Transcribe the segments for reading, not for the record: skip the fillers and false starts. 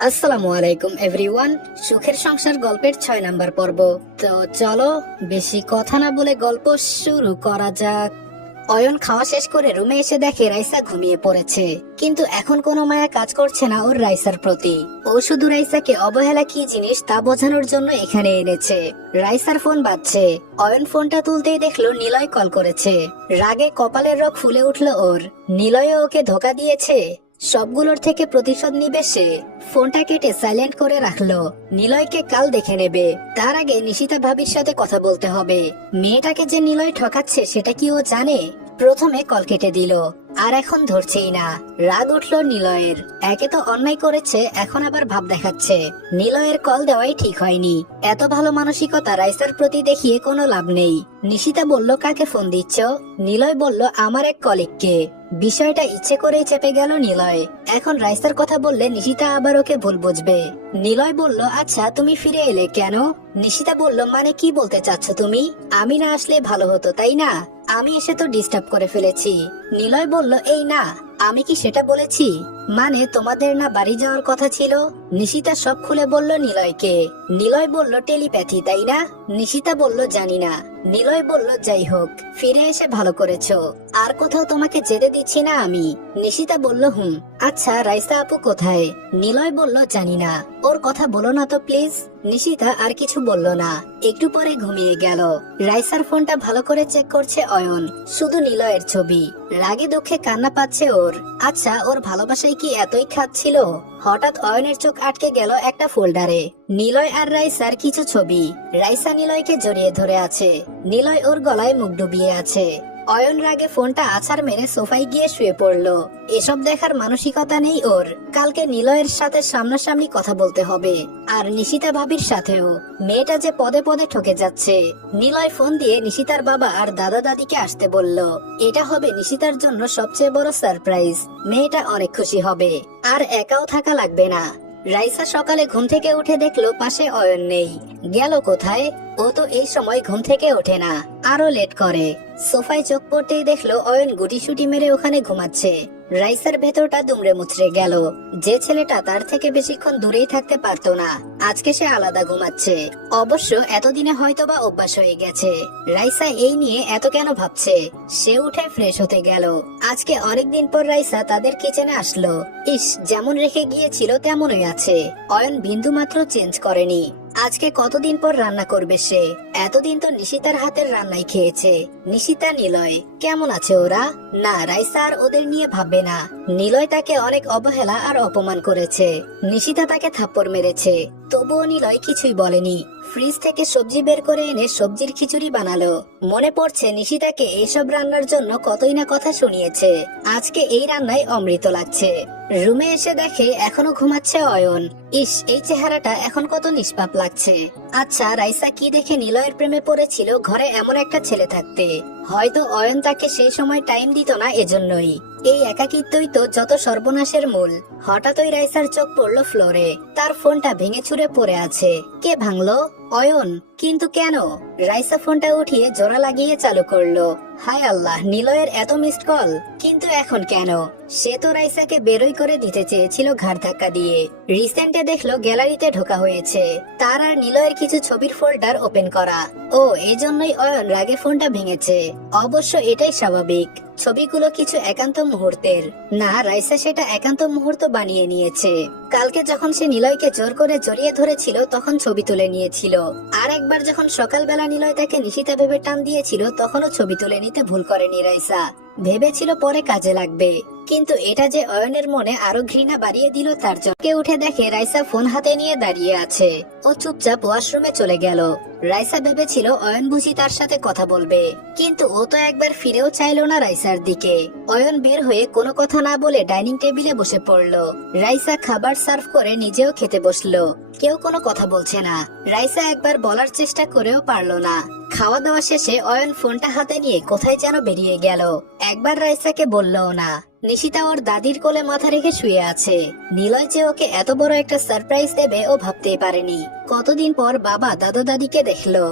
আসসালামু আলাইকুম এভরিওয়ান। সুখের সংসার গল্পের 6 নাম্বার পর্ব। তো চলো বেশি কথা না বলে গল্প শুরু করা যাক। অয়ন খাওয়া শেষ করে রুমে এসে দেখে রাইসা ঘুমিয়ে পড়েছে, কিন্তু এখন কোনো মায়া কাজ করছে না ওর রাইসার প্রতি। ও শুধু রাইসাকে অবহেলা কি জিনিস তা বোঝানোর জন্য এখানে এনেছে। রাইসার ফোন বাজছে। অয়ন ফোনটা তুলতেই দেখলো নিলয় কল করেছে। রাগে কপালের রগ ফুলে উঠলো ওর। নিলয় ওকে ধোকা দিয়েছে, সবগুলোর থেকে প্রতিশোধ নিবে সে। ফোনটা কেটে সাইলেন্ট করে রাখলো। নিলয়কে কাল দেখে নেবে, তার আগে নিশিতা ভাবির সাথে কথা বলতে হবে। মেয়েটাকে যে নিলয় ঠকাচ্ছে সেটা কি ও জানে? প্রথমে কল কেটে দিল, আর এখন ধরছেই না। রাগ উঠলো নিলয়ের। একে তো অন্যায় করেছে, এখন আবার ভাব দেখাচ্ছে। নিলয়ের কল দেওয়াই ঠিক হয়নি। এত ভালো মানসিকতা রাইসার প্রতি দেখিয়ে কোনো লাভ নেই। নিশিতা বলল, কাকে ফোন দিচ্ছ? নিলয় বলল, আমার এক কলিগকে। বিষয়টা ইচ্ছে করেই চেপে গেল নিলয়। এখন রাইসার কথা বললে নিশিতা আবার ওকে ভুল বুঝবে। নিলয় বলল, আচ্ছা তুমি ফিরে এলে কেন? নিশিতা বলল, মানে কি বলতে চাচ্ছ তুমি? আমি না আসলে ভালো হতো তাই না? আমি এসে তো ডিস্টার্ব করে ফেলেছি। নিলয় বলল, এই না, আমি কি সেটা বলেছি? মানে তোমাদের না বাড়ি যাওয়ার কথা ছিল? নিশিতা সব খুলে বলল নিলয়কে। নিলয় বলল, টেলিপ্যাথি তাই না? নিশিতা বলল, জানি না। নিলয় বলল, যাই হোক, ফিরে এসে ভালো করেছো। আর কোথাও তোমাকে যেতে দিচ্ছি না আমি। নিশিতা বলল, হুম। আচ্ছা রাইসা আপু কোথায়? নিলয় বলল, জানি না। ওর কথা বলো না তো প্লিজ। নিশিতা আর কিছু বলল না। একটু পরে ঘুমিয়ে গেল। রাইসার ফোনটা ভালো করে চেক করছে অয়ন, শুধু নিলয়ের ছবি। রাগে দুঃখে কান্না পাচ্ছে ওর। আচ্ছা ওর ভালোবাসায় কি এতই খাদ ছিল? হঠাৎ অয়নের চোখ আটকে গেল একটা ফোল্ডারে। নিলয় আর রাইসার কিছু ছবি। রাইসা নিলয়কে জড়িয়ে ধরে আছে, নিলয় ওর গলায় মুখ ডুবিয়ে আছে। অয়ন রাগে ফোনটা আছাড় মেরে সোফায় গিয়ে শুয়ে পড়লো। এসব দেখার মানসিকতা নেই ওর। কালকে নিলয়ের সাথে সামনাসামনি কথা বলতে হবে, আর নিশিতা ভাবির সাথেও। মেয়েটা যে পদে পদে ঠকে যাচ্ছে। নিলয় ফোন দিয়ে নিশিতার বাবা আর দাদা দাদিকে আসতে বলল। এটা হবে নিশিতার জন্য সবচেয়ে বড় সারপ্রাইজ। মেয়েটা অনেক খুশি হবে, আর একাও থাকা লাগবে না। রাইসা সকালে ঘুম থেকে উঠে দেখলো পাশে অয়ন নেই। গেল কোথায়? ও তো এই সময় ঘুম থেকে ওঠে না, আরো লেট করে। সোফায় চোখ পড়তেই দেখলো অয়ন গুটিসুটি মেরে ওখানে ঘুমাচ্ছে। রাইসার ভেতরটা দুমড়ে মুচড়ে গেল। যে ছেলেটা তার থেকে বেশিক্ষণ দূরেই থাকতে পারতো না, আজকে সে আলাদা ঘুমাচ্ছে। অবশ্য এতদিনে হয়তোবা অভ্যাস হয়ে গেছে। রাইসা এই নিয়ে এত কেন ভাবছে? সে উঠে ফ্রেশ হতে গেল। আজকে অনেকদিন পর রাইসা তাদের কিচেনে আসলো। ইস, যেমন রেখে গিয়েছিল তেমনই আছে। অয়ন বিন্দু মাত্র চেঞ্জ করেনি। আজকে কতদিন পর রান্না করবে সে? এতদিন তো নিশিতার হাতের রান্নাই খেয়েছে। নিশিতা নিলয় কেমন আছে ওরা? না, রাইসা আর ওদের নিয়ে ভাববে না। নিলয় তাকে অনেক অবহেলা আর অপমান করেছে। নিশিতা তাকে থাপ্পড় মেরেছে, তবুও নিলয় কিছুই বলেনি। ফ্রিজ থেকে সবজি বের করে এনে সবজির খিচুড়ি বানালো। মনে পড়ছে নিশিতাকে এইসব রান্নার জন্য কতই না কথা শুনিয়েছে। আজকে এই রান্নায় অমৃত লাগছে। রুমে এসে দেখে এখনো ঘুমাচ্ছে অয়ন। ইস, এই চেহারাটা এখন কত নিষ্পাপ লাগছে। আচ্ছা রাইসা কি দেখে নিলয়ের প্রেমে পড়েছিল ঘরে এমন একটা ছেলে থাকতে? হয়তো অয়ন তাকে সেই সময় টাইম দিত না, এজন্যই। এই একাকিত্বই তো যত সর্বনাশের মূল। হঠাৎই রাইসার চোখ পড়লো ফ্লোরে। তার ফোনটা ভেঙে চুরে পড়ে আছে। কে ভাঙলো? অয়ন। কিন্তু কেন? রাইসা ফোনটা উঠিয়ে জোড়া লাগিয়ে চালু করলো। হায় আল্লাহ, নিলয়ের এত মিসড কল, কিন্তু এখন কেন? সে তো রাইসাকে বেরোই করে দিতে চেয়েছিল ঘাড় ধাক্কা দিয়ে। রিসেন্টে দেখলো গ্যালারিতে ঢোকা হয়েছে, তার আর নিলয়ের কিছু ছবির ফোল্ডার ওপেন করা। ও, এই জন্যই অয়ন রাগে ফোনটা ভেঙেছে। অবশ্য এটাই স্বাভাবিক। ছবিগুলো কিছু একান্ত মুহূর্তের। না, রাইসা সেটা একান্ত মুহূর্ত বানিয়ে নিয়েছে। কালকে যখন সে নিলয়কে জোর করে জড়িয়ে ধরেছিল তখন ছবি তুলে নিয়েছিল। আর একবার যখন সকালবেলা নিলয় তাকে নিশিতা ভেবে টান দিয়েছিল তখনও ছবি তুলে নিতে ভুল করেনি রাইসা। ভেবেছিল পরে কাজে লাগবে, কিন্তু এটা যে অয়নের মনে আরো ঘৃণা বাড়িয়ে দিল তার জন্য। উঠে দেখে রাইসা ফোন হাতে নিয়ে দাঁড়িয়ে আছে। ও চুপচাপ ওয়াশরুমে চলে গেল। রাইসা ভেবেছিল অয়ন বুঝি তার সাথে কথা বলবে, কিন্তু ও তো একবার ফিরেও চাইলো না রাইসার দিকে। অয়ন বের হয়ে কোনো কথা না বলে ডাইনিং টেবিলে বসে পড়লো। রাইসা খাবার সার্ভ করে নিজেও খেতে বসলো। কেউ কোনো কথা বলছে না। রাইসা একবার বলার চেষ্টা করেও পারলো না। খাওয়া দাওয়া শেষে অয়ন ফোনটা হাতে নিয়ে কোথায় যেন বেরিয়ে গেল। একবার রাইসাকে বললও না। নিশিতা ওর দাদির কোলে মাথা রেখে শুয়ে আছে। নিলয় যে ওকে এত বড় একটা সারপ্রাইজ দেবে ও ভাবতেই পারেনি। কতদিন পর বাবা দাদু দাদিকে দেখলো।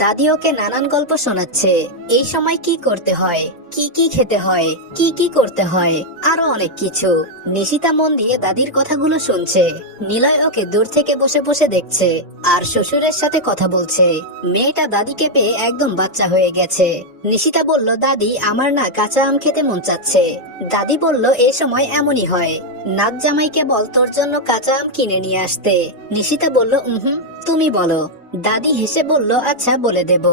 দাদি ওকে নানান গল্প শোনাচ্ছে। এই সময় কি করতে হয়, কি কি খেতে হয়, কি কি করতে হয়, আরো অনেক কিছু। নিশিতা মন দিয়ে দাদির কথাগুলো শুনছে। নিলয় ওকে দূর থেকে বসে বসে দেখছে আর শ্বশুরের সাথে কথা বলছে। মেয়েটা দাদিকে পেয়ে একদম বাচ্চা হয়ে গেছে। নিশিতা বলল, দাদি আমার না কাঁচা আম খেতে মন চাচ্ছে। দাদি বলল, এই সময় এমনই হয়, নাত জামাইকে বল তোর জন্য কাঁচা আম কিনে নিয়ে আসতে। নিশিতা বলল, তুমি বলো। দাদি হেসে বলল, আচ্ছা বলে দেব।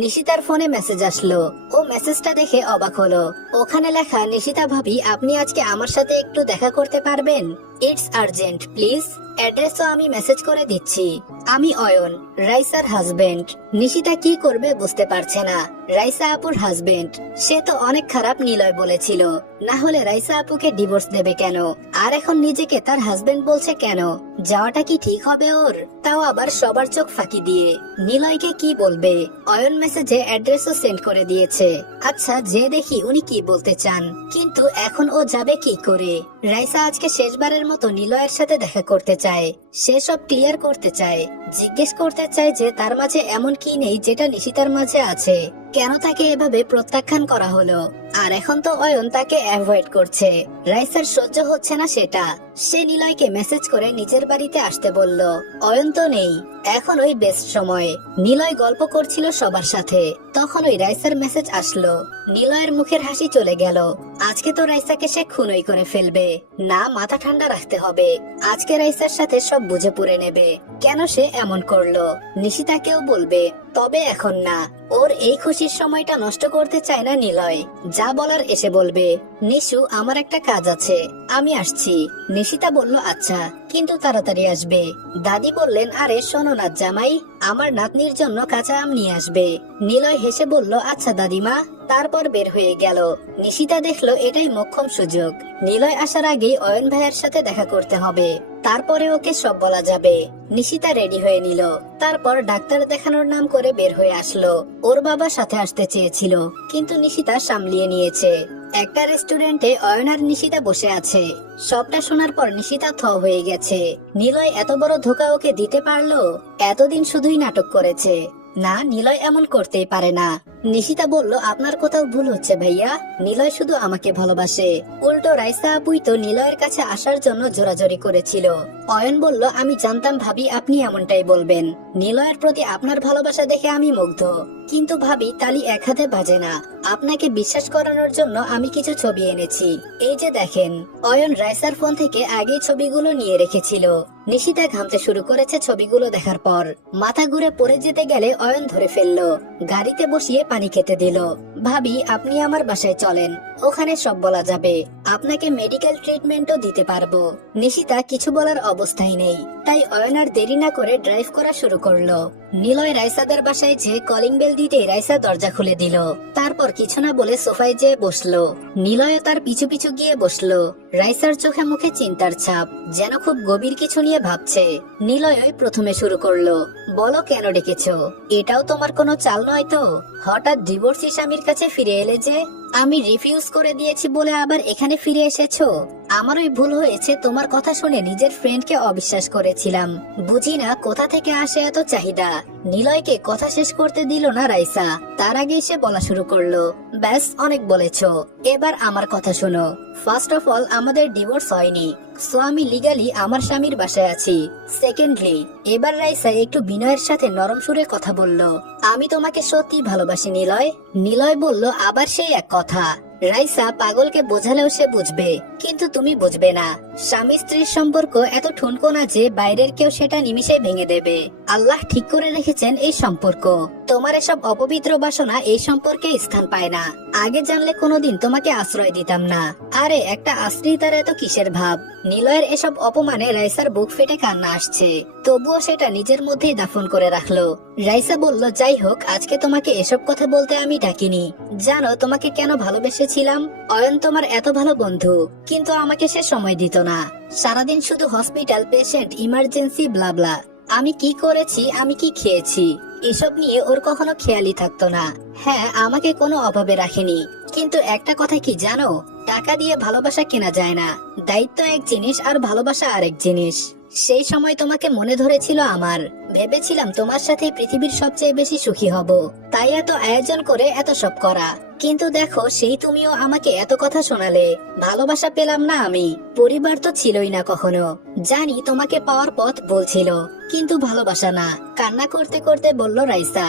নিশিতার ফোনে মেসেজ আসলো। ও মেসেজটা দেখে অবাক হলো। ওখানে লেখা, নিশিতা ভাবি আপনি আজকে আমার সাথে একটু দেখা করতে পারবেন? It's urgent please. অ্যাড্রেসও আমি মেসেজ করে দিচ্ছি। আমি অয়ন, রাইসার হাজবেন্ড। নিশিতা কি করবে বুঝতে পারছে না। রাইসা আপুর হাজবেন্ড, সে তো অনেক খারাপ নিলয় বলেছিল। না হলে রাইসা আপুকে ডিভোর্স দেবে কেন? আর এখন নিজেকে তার হাজবেন্ড বলছে কেন? যাওয়াটা কি ঠিক হবে ওর? তাও আবার সবার চোখ ফাঁকি দিয়ে। নিলয়কে কি বলবে? অয়ন মেসেজে অ্যাড্রেসও সেন্ড করে দিয়েছে। আচ্ছা যে দেখি উনি কি বলতে চান। কিন্তু এখন ও যাবে কি করে? রাইসা আজকে শেষবারের মতো নিলয়ের সাথে দেখা করতে চায়। সে সব ক্লিয়ার করতে চায়। জিজ্ঞেস করতে চায় যে তার মাঝে এমন কি নেই যেটা নিশিতার মাঝে আছে। কেন তাকে এভাবে প্রত্যাখ্যান করা হলো? আর এখন তো অয়ন তাকে অ্যাভয়েড করছে। রাইসার সহ্য হচ্ছে না সেটা। সে নিলয়কে মেসেজ করে নিজের বাড়িতে আসতে বলল। অয়ন তো নেই। এখন ওই বেস্ট সময়। নিলয় গল্প করছিল সবার সাথে, তখন ওই রাইসার মেসেজ আসলো। নিলয়ের মুখের হাসি চলে গেল। আজকে তো রাইসাকে সে খুনই করে ফেলবে। না, মাথা ঠান্ডা রাখতে হবে। আজকে রাইসার সাথে সব বুঝে পুরে নেবে কেন সে এমন করলো। নিশিতাকেও বলবে, তবে এখন না। ওর এই খুশির সময়টা নষ্ট করতে চায় না নিলয়। যা বলার এসে বলবে। নিশু আমার একটা কাজ আছে, আমি আসছি। নিশিতা বলল, আচ্ছা কিন্তু তাড়াতাড়ি আসবে। দাদি বললেন, আরে শোনো না জামাই, আমার নাতনির জন্য কাঁচা আম নিয়ে আসবে। নিলয় হেসে বলল, আচ্ছা দাদিমা। তারপর বের হয়ে গেল। নিশিতা দেখলো এটাই মোক্ষম সুযোগ। নিলয় আসার আগেই অয়ন ভাইয়ের সাথে দেখা করতে হবে, তারপরে ওকে সব বলা যাবে। নিশিতা রেডি হয়ে নিল। তারপর ডাক্তার দেখানোর নাম করে বের হয়ে আসলো। ওর বাবা সাথে আসতে চেয়েছিল, কিন্তু নিশিতা সামলিয়ে নিয়েছে। একটা রেস্টুরেন্টে অয়ন আর নিশিতা বসে আছে। সবটা শোনার পর নিশিতা থ হয়ে গেছে। নিলয় এত বড় ধোকা ওকে দিতে পারলো? এতদিন শুধুই নাটক করেছে। না, নিলয় এমন করতেই পারে না। নিশিতা বলল, আপনার কোথাও ভুল হচ্ছে ভাইয়া। নিলয় শুধু আমাকে ভালোবাসে। উল্টো রাইসা আপুই তো নিলয়ের কাছে আসার জন্য জোরাজোরি করেছিল। অয়ন বলল, আমি জানতাম ভাবি আপনি এমনটাই বলবেন। নিলয়ের প্রতি আপনার ভালোবাসা দেখে আমি মুগ্ধ। কিন্তু ভাবি তালি এক হাতে বাজে না। আপনাকে বিশ্বাস করানোর জন্য আমি কিছু ছবি এনেছি, এই যে দেখেন। অয়ন রাইসার ফোন থেকে আগেই ছবিগুলো নিয়ে রেখেছিল। নিশিতা ঘামতে শুরু করেছে ছবিগুলো দেখার পর। মাথা ঘুরে পড়ে যেতে গেলে অয়ন ধরে ফেললো। গাড়িতে বসিয়ে পানি খেতে দিল। ভাবি আপনি আমার বাসায় চলেন, ওখানে সব বলা যাবে। আপনাকে মেডিকেল ট্রিটমেন্টও দিতে পারবো। নিশিতা কিছু বলার অবস্থায় নেই, তাই অয়ন আর দেরি না করে ড্রাইভ করা শুরু করলো। নিলয় রাইসাদের বাসায় যে কলিং বেল দিতে রাইসা দরজা খুলে দিল। তারপর কিছু না বলে সোফায় যেয়ে বসলো। নিলয়ও তার পিছু পিছু গিয়ে বসলো। রাইসার চোখে মুখে চিন্তার ছাপ, যেন খুব গভীর কিছু নিয়ে ভাবছে। নিলয়ই প্রথমে শুরু করলো, বলো কেন ডেকেছো? এটাও তোমার কোনো চাল নয় তো? হঠাৎ ডিভোর্সি স্বামীর কাছে ফিরে এলে যে? আমি রিফিউজ করে দিয়েছি বলে আবার এখানে ফিরে এসেছো? আমারই ভুল হয়েছে, তোমার কথা শুনে নিজের ফ্রেন্ডকে অবিশ্বাস করেছিলাম। বুঝি না কোথা থেকে আসে এত চাহিদা। নিলয়কে কথা শেষ করতে দিল না রাইসা, তার আগে সে বলা শুরু করলো, ব্যাস অনেক বলেছো, এবার আমার কথা শোনো। ফার্স্ট অফ অল আমাদের ডিভোর্স হয়নি, সো আমি লিগালি আমার স্বামীর বাসায় আছি। সেকেন্ডলি, এবার রাইসা একটু বিনয়ের সাথে নরম সুরে কথা বলল, আমি তোমাকে সত্যি ভালোবাসি নিলয়। নিলয় বলল, আবার সেই এক কথা। রাইসা পাগলকে বোঝালেও সে বুঝবে, কিন্তু তুমি বুঝবে না। স্বামী স্ত্রীর সম্পর্ক এত ঠুনকো না যে বাইরের কেউ সেটা নিমিষে ভেঙে দেবে। আল্লাহ ঠিক করে রেখেছেন এই সম্পর্ক। তোমার এসব অপবিত্র বাসনা এই সম্পর্কে স্থান পায় না। আগে জানলে কোনোদিন তোমাকে আশ্রয় দিতাম না। আরে একটা আশ্রিতার এত কিসের ভাব? নিলয়ের এসব অপমানে রাইসার বুক ফেটে কান্না আসছে, তবুও সেটা নিজের মধ্যেই দাফন করে রাখলো। রাইসা বলল, যাই হোক, আজকে তোমাকে এসব কথা বলতে আমি ডাকিনি। জানো তোমাকে কেন ভালোবেসেছিলাম? অয়ন তোমার এত ভালো বন্ধু, কিন্তু আমাকে সে সময় দিত না। সারাদিন শুধু হসপিটাল, পেশেন্ট, ইমার্জেন্সি, ব্লাবলা। আমি কি করেছি, আমি কি খেয়েছি, এসব নিয়ে ওর কখনো খেয়ালই থাকতো না। হ্যাঁ, আমাকে কোনো অভাবে রাখেনি, কিন্তু একটা কথা কি জানো? টাকা দিয়ে ভালোবাসা কেনা যায় না। দায়িত্ব এক জিনিস আর ভালোবাসা আরেক জিনিস। সেই সময় তোমাকে মনে ধরেছিল আমার, ভেবেছিলাম তোমার সাথে পৃথিবীর সবচেয়ে বেশি সুখী হব, তাই এত আয়োজন করে এত সব করা। কিন্তু দেখো সেই তুমিও আমাকে এত কথা শোনালে, ভালোবাসা পেলাম না আমি, পরিবার তো ছিলই না কখনো। জানি তোমাকে পাওয়ার পথ বলছিল, কিন্তু ভালোবাসা না। কান্না করতে করতে বলল রাইসা।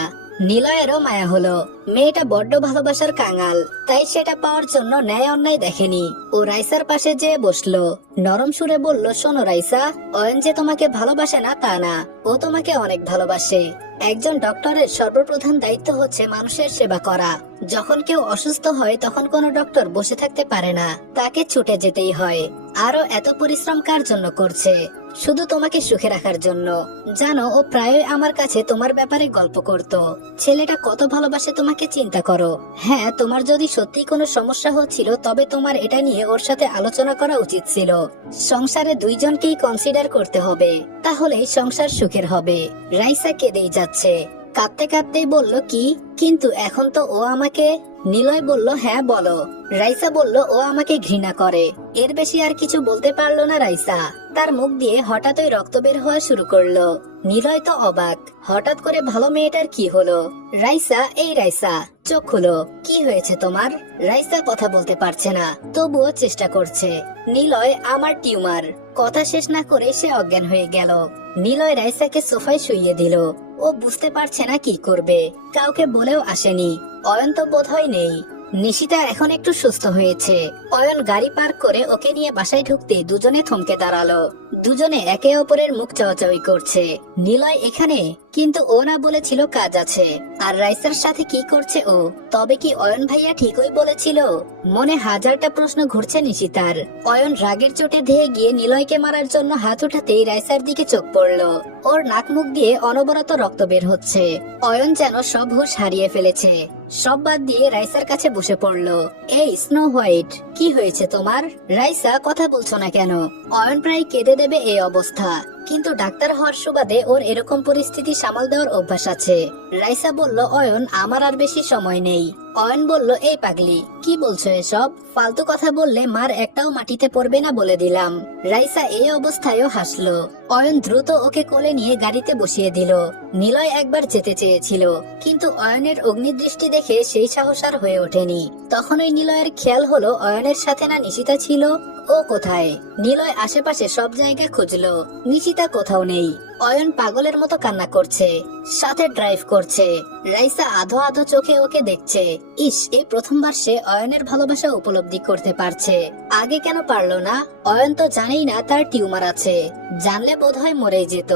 নিলয়েরও মায়া হলো, মেয়েটা বড্ড ভালোবাসার কাঙাল, তাই সেটা পাওয়ার জন্য ন্যায় অন্যায় দেখেনি। ও রাইসার পাশে যেয়ে বসলো, নরম সুরে বলল, শোনো রাইসা, অয়ন যে তোমাকে ভালোবাসে না তা না, ও তোমাকে অনেক ভালোবাসে। একজন ডক্টরের সর্বপ্রধান দায়িত্ব হচ্ছে মানুষের সেবা করা। যখন কেউ অসুস্থ হয় তখন কোনো ডক্টর বসে থাকতে পারে না, তাকে ছুটে যেতেই হয়। আরো এত পরিশ্রম কার জন্য করছে? শুধু তোমাকে সুখে রাখার জন্য। জানো, ও প্রায়ই আমার কাছে তোমার ব্যাপারে গল্প করত। ছেলেটা কত ভালোবাসে তোমাকে চিন্তা করো। হ্যাঁ, তোমার যদি সত্যি কোনো সমস্যা হচ্ছিল তবে তোমার এটা নিয়ে ওর সাথে আলোচনা করা উচিত ছিল। সংসারে দুইজনকেই কনসিডার করতে হবে, তাহলেই সংসার সুখের হবে। রাইসা কেঁদেই যাচ্ছে, কাঁদতে কাঁদতেই বলল, কি কিন্তু এখন তো ও আমাকে। নিলয় বলল, হ্যাঁ বলো। রাইসা বলল, ও আমাকে ঘৃণা করে। এর বেশি আর কিছু বলতে পারলো না রাইসা। তার মুখ দিয়ে হঠাৎই রক্ত বের হওয়া শুরু করলো। নিলয় তো অবাক, হঠাৎ করে ভালো মেয়েটার কি হলো? রাইসা, এই রাইসা, চোখ খুলো, কি হয়েছে তোমার? রাইসা কথা বলতে পারছে না, তবুও চেষ্টা করছে। নিলয়, আমার টিউমার। কথা শেষ না করে সে অজ্ঞান হয়ে গেল। নিলয় রাইসাকে সোফায় শুইয়ে দিল। ও বুঝতে পারছে না কি করবে, কাউকে বলেও আসেনি। অয়ন তো বোধহয় নেই। নিশিতা এখন একটু সুস্থ হয়েছে। অয়ন গাড়ি পার্ক করে ওকে নিয়ে বাসায় ঢুকতে দুজনে থমকে দাঁড়ালো। দুজনে একে অপরের মুখ চাওয়াচাওয়ি করছে। নিলয় এখানে, কিন্তু ও না বলেছিল কাজ আছে। আর রাইসার সাথে কি করছে ও? তবে কি অয়ন ভাইয়া ঠিকই বলেছিল? মনে হাজারটা প্রশ্ন ঘুরছে নিশিতার। অয়ন রাগের চোটে ধেয়ে গিয়ে নিলয়কে মারার জন্য হাত উঠাতেই রাইসার দিকে চোখ পড়লো। ওর নাক মুখ দিয়ে অনবরত রক্ত বের হচ্ছে। অয়ন যেন সব হুঁশ হারিয়ে ফেলেছে। সব বাদ দিয়ে রাইসার কাছে বসে পড়লো। এই স্নো হোয়াইট, কি হয়েছে তোমার? রাইসা, কথা বলছো না কেন? অয়ন প্রায় কেঁদে দেবে এই অবস্থা, কিন্তু ডাক্তার হওয়ার সুবাদে ওর এরকম পরিস্থিতি সামাল দেওয়ার অভ্যাস আছে। রাইসা বলল, অয়ন, আমার আর বেশি সময় নেই। অয়ন বলল, এই পাগলি, কি বলছো এসব? ফালতু কথা বললে মার একটাও মাটিতে পড়বে না বলে দিলাম। রাইসা এই অবস্থায়ও হাসলো। অয়ন দ্রুত ওকে কোলে নিয়ে গাড়িতে বসিয়ে দিল। নিলয় একবার যেতে চেয়েছিল, কিন্তু অয়নের অগ্নিদৃষ্টি দেখে সেই সাহস আর হয়ে ওঠেনি। তখনই নিলয়ের খেয়াল হলো অয়নের সাথে না নিশিতা ছিল। ও কোথায়? নিলয় আশেপাশে সব জায়গা খুঁজলো, নিশিতা কোথাও নেই। অয়ন পাগলের মতো কান্না করছে, সাথে ড্রাইভ করছে। রাইসা আধো আধো চোখে ওকে দেখছে। ইস, এই প্রথমবার সে অয়নের ভালোবাসা উপলব্ধি করতে পারছে। আগে কেন পারলো না? অয়ন তো জানেই না তার টিউমার আছে, জানলে বোধহয় মরেই যেত।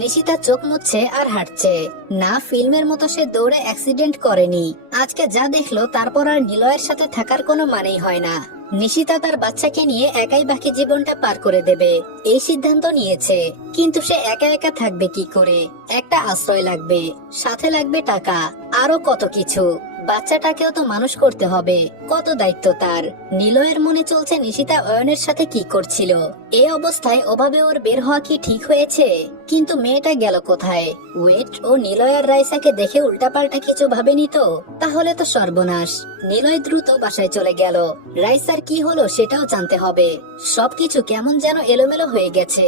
নিশিতা চোখ মুছছে আর হাঁটছে। না, ফিল্মের মতো সে দৌড়ে অ্যাক্সিডেন্ট করেনি। আজকে যা দেখলো তারপর আর নিলয়ের সাথে থাকার কোনো মানেই হয় না। নিশিতা তার বাচ্চাকে নিয়ে একাই বাকি জীবনটা পার করে দেবে এই সিদ্ধান্ত নিয়েছে। কিন্তু সে একা একা থাকবে কি করে? একটা আশ্রয় লাগবে, সাথে লাগবে টাকা, আরো কত কিছু। বাচ্চাটাকেও তো মানুষ করতে হবে, কত দায়িত্ব তার। নিলয়ের মনে চলছে নিশিতা অয়নের সাথে কি করছিল। এই অবস্থায় ওভাবে ওর বের হওয়া কি ঠিক হয়েছে? কিন্তু মেয়েটা গেল কোথায়? ওয়েট, ও নিলয় আর রাইসাকে দেখে উল্টাপাল্টা কিছু ভাবেনি তো? তাহলে তো সর্বনাশ। নিলয় দ্রুত বাসায় চলে গেল। রাইসার কি হলো সেটাও জানতে হবে। সবকিছু কেমন যেন এলোমেলো হয়ে গেছে।